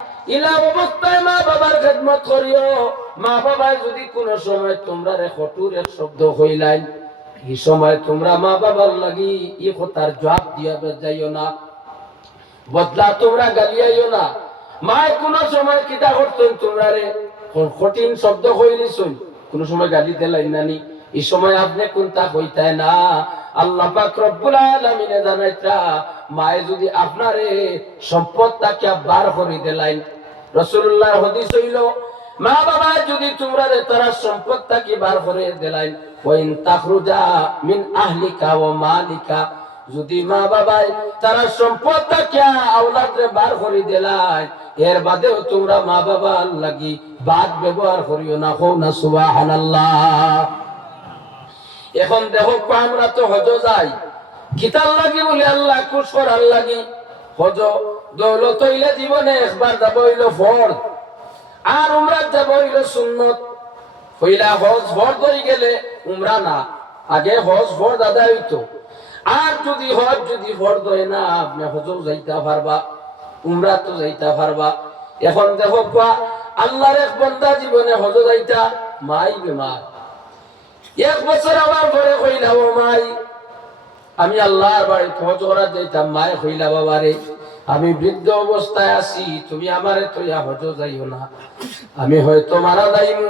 ইলা অবস্থায় মা বাবার খেদমত করিও। মা বাবায় যদি কোন সময় তোমরা রে কটুর এক শব্দ হইলাই, এই সময় তোমরা মা বাবার লাগি ই কথার জবাব দিয়া যাইও না, বদলা তোমরা গালিয়াইও না। মায় কোন সময় কিতা করতেন তোমরা রে কঠিন শব্দ হইলিছুন, কোন সময় গালি দিলাই নানি, এই সময় আপনি কোনটা হইতায় না। আল্লাহ পাক রব্বুল আলামিনে জানাইতা মায়ে যদি আপনারে সম্পদ তাকে বার করে দিলাই, রাসূলুল্লাহর হাদিস হইল মা বাবা যদি তোমরা রে তারা সম্পদ তাকে বার করে দিলাই, ওয়াইন তাখরুজা মিন আহলিকা ওয়া মালিকা, যদি মা বাবাই তারা সম্পদ তাকে আওলাদ রে বার করে দিলাই, এর বাদেও তোমরা মা বাবার লাগি বাদ ব্যবহার করিও না। হও না সুবহানাল্লাহ। এখন দেখো আমরা তো হজ যাই কিতাল লাগি বলে আল্লাহ খুশ করার লাগি। হজ দৌলত হইলে জীবনে একবার যাব হইল ফরজ, আর উমরা যাব হইল সুন্নত। হইলা হজ ফরজ হয়ে গেলে উমরা না, আগে হজ ফরজ আদায় হইতো। আর যদি হজ যদি ফরজ হয় না, আপনি হজও যাইতে পারবা, উমরা তো যাইতে পারবা। এখন দেখো আল্লাহর এক বান্দা জীবনে হজ যাইতা মাই বেমার, এক বছর আমার পরে কইলা ও মাই আমি আল্লাহর বাড়ি হজ করা যাইতাম। মায়ে কইলা বাবারে আমি বৃদ্ধ অবস্থায় আছি, তুমি আমারে তৈয়া হজ যাইও না, আমি হয়তো মারা যাইমু,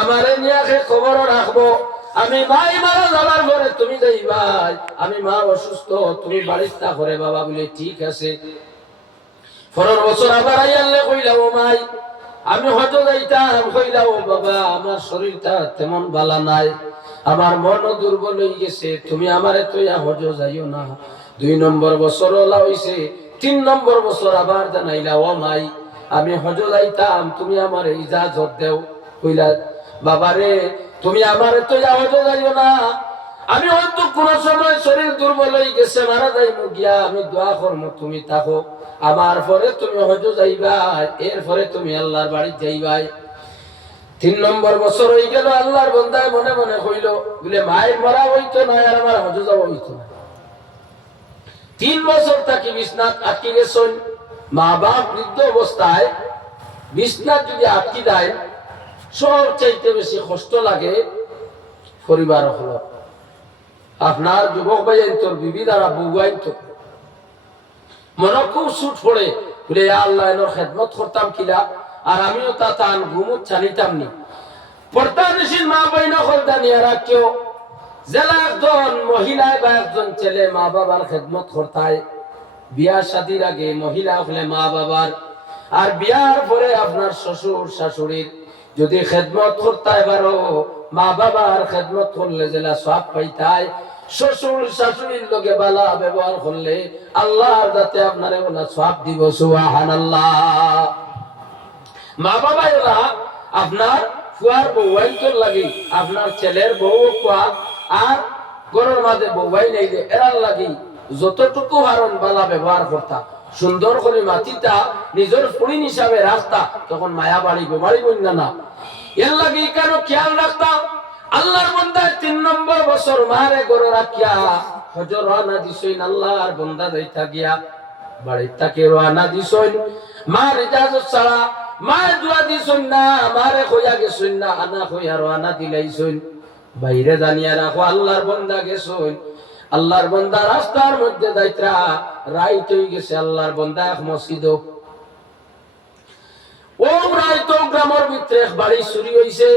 আমারে নিয়ে খবর রাখবো। আমি মাই মারা যাবার পরে তুমি যাইবাই, আমি মা অসুস্থ, তুমি বাড়িতে করে বাবা বলে ঠিক আছে। পরের বছর আবার আইয়ালে কইলা ও মাই আমি হজ যাইতাম। কইলা ও বাবা আমার শরীরটা তেমন ভালো নাই, আমার মনও দুর্বল হয়ে গেছে, তুমি আমারে তৈয়া হজ যাইও না। 2 নম্বর বছর ওলা হইছে, 3 নম্বর বছর আবার জানাইলা ও মাই আমি হজ যাইতাম, তুমি আমারে ইজাজত দেও। কইলা বাবারে তুমি আমারে তৈয়া হজ যাইও না, আমি হয়তো কোন সময় শরীর দুর্বল হয়ে গেছে মারা যাইমু গিয়া, আমি দোয়া করবো তুমি থাকো, আমার পরে তুমি হজ যাইবা, এরপরে তুমি আল্লাহর বাড়ি যাইবাই। 3 নম্বর বছর হয়ে গেল, আল্লাহর বান্দায় মনে মনে কইল বলে মায়ের মরা হইতো না আর আমার হজ যাওয়া হইতো না। 3 বছর তাকে বিছনাত আটকে গেছেন। মা বাপ বৃদ্ধ অবস্থায় বিছনাত যদি আটকে দেয়, সব চাইতে বেশি কষ্ট লাগে পরিবার হলো। আপনার যুবক ভাই তোর বিবি দ্বারা বউয়াই তো মনে খুব ছুট পড়ে বলে আল্লাহ এর খেদমত করতাম কিলা, আর আমিও তা তান ঘুমুত ছানিতাম নি। পর্দানিসীন মা বইন হলদা নিয়ে রাখিও, জেলা একজন মহিলায় বা একজন ছেলে মা বাবার খেদমত করতায়। বিয়া শাদির আগে মহিলা হলে মা বাবার, আর বিয়ার পরে আপনার শ্বশুর শাশুড়ির যদি খেদমত করতায় পারো, মা বাবার খেদমত করলে জেলা সওয়াব পাইতায়। শ্বশুর শাশুড়ির লগে বালা ব্যবহার করলে আল্লাহর যাতে আপনারে ওলা সওয়াব দিব। সুবহানাল্লাহ। মা বাবা এরা আপনার ফুয়ার বউয়াইতর লাগি, আপনার ছেলের বউ ফুয়া আর গরুর মাঝে বউয়াই নেই যে এরার লাগি যতটুকু হারণ বালা ব্যবহার করতা, সুন্দর করে মাতিতা, নিজের ফুড়িন হিসাবে রাখতা, তখন মায়া বাড়িব না। এর লাগি কেন খেয়াল রাখতা। আল্লাহর বান্দা 3 নম্বর বছর মারে গরু রাখিয়া হজর রানা দিছইন, আল্লাহর বান্দা যাইতা গিয়া বাড়ির তাকে রানা দিছইন। মার ইজাজত ছাড়া মায়ের দোয়া দিছইন না, মারে কইয়া গেছইন না, আনা কইয়া রানা দিলাইছইন। বাইরে জানিয়া রাখো আল্লাহর বান্দা গেছইন, আল্লাহর বান্দা রাস্তার মধ্যে যাইতা রাইত হয়ে গেছে, আল্লাহর বান্দা এক মসজিদ ও রাইত গ্রামের ভিতরে এক বাড়ি চুরি হইছে।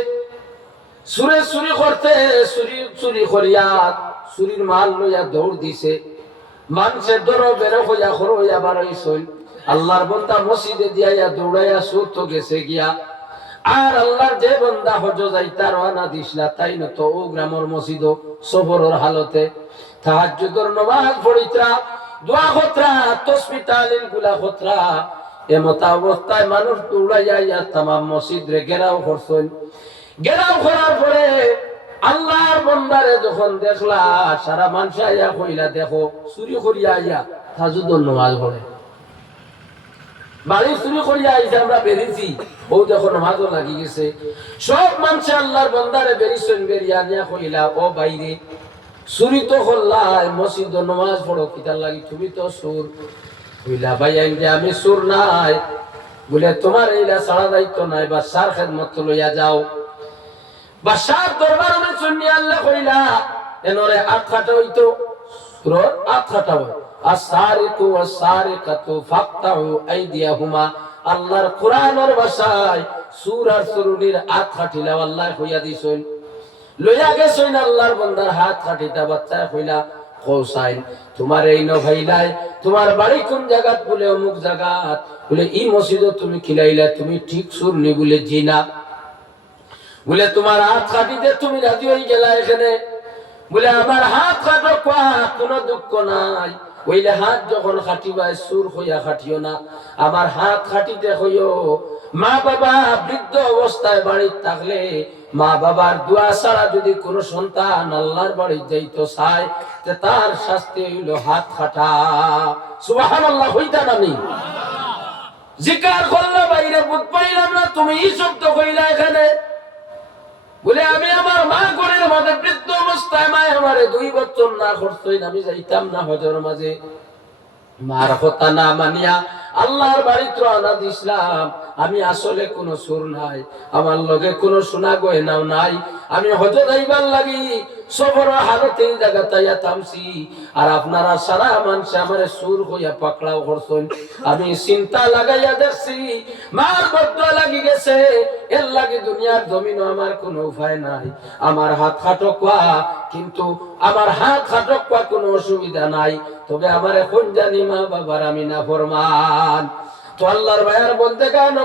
চুরে চুরি করতে চুরি করিয়া চুরির মাল লইয়া দৌড় দিছে। মানুষের দৌড় বেরো হইয়া খরো হইয়া বার হইছইন। আল্লাহর বান্দা মসজিদে দিয়া দৌড়াইয়া সুত গেছে গিয়া। আর আল্লাহর যে বান্দা হজ যাইতা রওনা দিছলা, তাই না তো ও গ্রামের মসজিদ সফরের হালতে তাহাজ্জুদের নামাজ পড়িতরা, দোয়া করতরা, তাসবিহ তাহলিল গুলা করতরা। এমতা অবস্থায় মানুষ দৌড়াইয়া তামাম মসজিদ রে ঘেরাও করছইন। ঘেরাও করার পরে আল্লাহর বান্দারে যখন দেখলা, সারা মানুষ আইয়া কইলা দেখো চুরি করিয়া আইয়া তাহাজ্জুদের নামাজ পড়ে। বাড়ি চুরি করিয়া আইসা আমরা বেরিয়েছি, ও দেখো নামাজও লাগি গেছে। সব মানুষ আল্লাহর বান্দারে বেরিয়েছেন, বেরিয়া নিয়া কইলা ও বাইরে চুরি তো করলাই, মসজিদ নামাজ পড়ো কিতার লাগি, তুমি তো সুর। কইলা ভাই আমি সুর নাই, বলে তোমার এইলা ছাড়া দায়িত্ব নাই, বাদশার খেদমত লইয়া যাও। বাদশার দরবার মে শুনি আল্লাহ কইলা এনরে আট খাটা হইতো, সুরর আট খাটা হয়। আস-সারিকু ওয়াস-সারিকাতু ফাকতাউ আইদিয়াহুমা, আল্লাহর কোরআনের ভাষায় সূর আর সুরুনির আট খাটিলা আল্লাহ কইয়া দিছেন। লইয়া গেছেন আল্লাহর বান্দার হাত খাটিতা, বাচ্চা কইলা কৌসাইন তোমার এই নভাইলাই, তোমার বাড়ি কোন জায়গাত? বলে অমুক জায়গাত। বলে এই মসজিদে তুমি খিলাইলা, তুমি ঠিক সুরনি বলে জিনা। বলে তোমার হাত খাটিতে তুমি রাজি হয়ে গেলা এখানে। বলে আমার হাত খাটো কোয়া, কোনো দুঃখ নাই। ওইলে হাত যখন খাটিবাই সুর হইয়া খাটিও না, আমার হাত খাটিতে হইও। মা বাবা বৃদ্ধ অবস্থায় বাড়িতে থাকলে মা বাবার দোয়া ছাড়া যদি কোনো সন্তান আল্লাহর বাড়ি যাইতো চায়, তার শাস্তি হইল হাত খাটা। সুবহানাল্লাহ হইতা নামি জিকার করলে বাইরে বুঝ পাইলাম না, তুমি এই শব্দ কইলা এখানে। বলে আমি আমার মা ঘরের মাঝে বৃদ্ধ অবস্থায় মায় আমারে 2 বছর না করছই, আমি যাইতাম না হজর মাঝে। মার কথা না মানিয়া আল্লাহর বাড়িতে রওনা দিছিলাম। আমি আসলে কোনো সুর নাই, আমার লগে কোনো সোনা গয়নাও নাই। আমি হজ যাইবার লাগি সফর হালতে জায়গা তাইয়া থামছি, আর আপনারা সারা মানুষ আমারে সুর হইয়া পাকড়াও করছেন। আমি চিন্তা লাগাইয়া দেখছি মার বদলা লাগি গেছে, এর লাগি দুনিয়ার জমিনও আমার কোনো উপায় নাই। আমার হাত খাটকা, কিন্তু আমার হাত খাটকা কোনো অসুবিধা নাই। তবে আমার এখন জানি মা বাবার আমি না ফরমান। তো আল্লাহর ভাইয়ার বলতে কেন